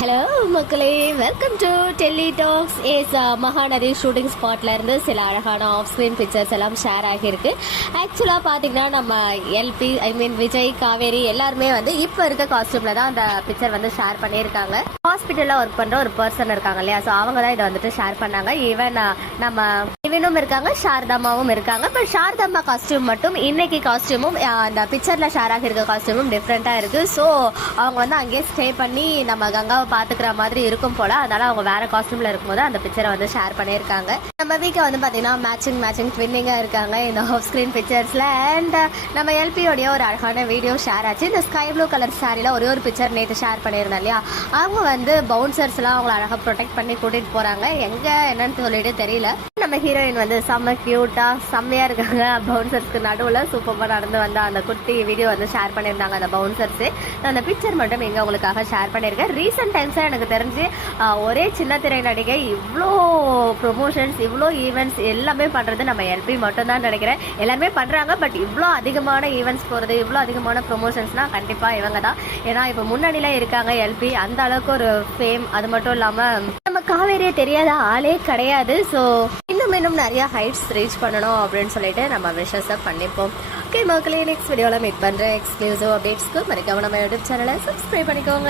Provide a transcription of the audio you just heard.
Hello மக்களே, welcome to Delhi talks. Mahanadhi shooting ஸ்பாட்ல இருந்து சில அழகான ஆஃப் ஸ்க்ரீன் பிக்சர்ஸ் எல்லாம் ஷேர் ஆகியிருக்கு. ஆக்சுவலாக பார்த்தீங்கன்னா நம்ம எல்பி விஜய், காவேரி எல்லாருமே வந்து இப்போ இருக்க காஸ்டியூம்ல தான் அந்த பிக்சர் வந்து ஷேர் பண்ணியிருக்காங்க. ஹாஸ்பிட்டலில் ஒர்க் பண்ணுற ஒரு பர்சன் இருக்காங்க இல்லையா, ஸோ அவங்க தான் இதை வந்துட்டு ஷேர் பண்ணாங்க. ஈவன் நம்ம இவனும் இருக்காங்க, சாரதாமாவும் இருக்காங்க. பட் சாரதாமா காஸ்டியூம் மட்டும் இன்னைக்கு காஸ்டியூமும் அந்த பிக்சர்ல ஷேர் ஆகியிருக்க காஸ்டியூமும் டிஃப்ரெண்ட்டாக இருக்கு. ஸோ அவங்க வந்து அங்கேயே ஸ்டே பண்ணி நம்ம கங்காவை பாத்துக்கிற மாதிரி இருக்கும் போல, அதனால அவங்க வேற காஸ்டியூம்ல இருக்கும்போது அந்த பிக்சரை வந்து ஷேர் பண்ணியிருக்காங்க. நம்ம வீக்கை வந்து பாத்தீங்கன்னா மேட்சிங் ட்வின்னிங்கா இருக்காங்க இந்த ஆஃப் ஸ்கிரீன் பிக்சர்ஸ்ல. அண்ட் நம்ம எல்பியோடைய ஒரு அழகான வீடியோ ஷேர் ஆச்சு. இந்த ஸ்கை ப்ளூ கலர் சாரில ஒரே ஒரு பிக்சர் நேற்று ஷேர் பண்ணியிருந்தேன் இல்லையா, அவங்க வந்து பவுன்சர்ஸ் எல்லாம் அவங்களை அழகா ப்ரொடெக்ட் பண்ணி கூட்டிட்டு போறாங்க. எங்க என்னன்னு சொல்லிட்டு தெரியல. நம்ம ஹீரோயின் வந்து செம்ம கியூட்டா செம்மையா இருக்காங்க. பவுன்சர்ஸ்க்கு நடுவுல சூப்பரா நடந்து வந்த அந்த குட்டி வீடியோ வந்து ஷேர் பண்ணியிருந்தாங்க அந்த பவுன்சர்ஸ். அந்த பிக்சர் மட்டும் இங்க உங்களுக்காக ஷேர் பண்ணியிருக்கேன். ரீசெண்ட் டைம்ஸா எனக்கு தெரிஞ்சு ஒரே சின்ன திரை நடிகை இவ்வளோ ப்ரொமோஷன்ஸ், இவ்வளோ ஈவெண்ட்ஸ் எல்லாமே பண்றது நம்ம எல்பி மட்டும் தான் நினைக்கிறேன். எல்லாருமே பண்றாங்க, பட் இவ்வளோ அதிகமான ஈவெண்ட்ஸ் போறது, இவ்வளோ அதிகமான ப்ரொமோஷன்ஸ்னா கண்டிப்பா இவங்க தான். ஏன்னா இப்போ முன்னாடியில இருக்காங்க எல்பி, அந்த அளவுக்கு ஒரு ஃபேம். அது மட்டும் இல்லாம நம்ம காவேரியே தெரியாத ஆளே கிடையாது. ஸோ இன்னும் நிறைய ஹைட்ஸ் ரீச் பண்ணணும் அப்படின்னு சொல்லிட்டு நம்ம விஷஸ் பண்ணிப்போம். ஓகே மக்களே, நெக்ஸ்ட் வீடியோல மீட் பண்ற எக்ஸ்க்ளூசிவ் அப்டேட்ஸ்க்கு மறக்காம நம்ம யூடியூப் சேனலை சப்ஸ்கிரைப் பண்ணிக்கோங்க.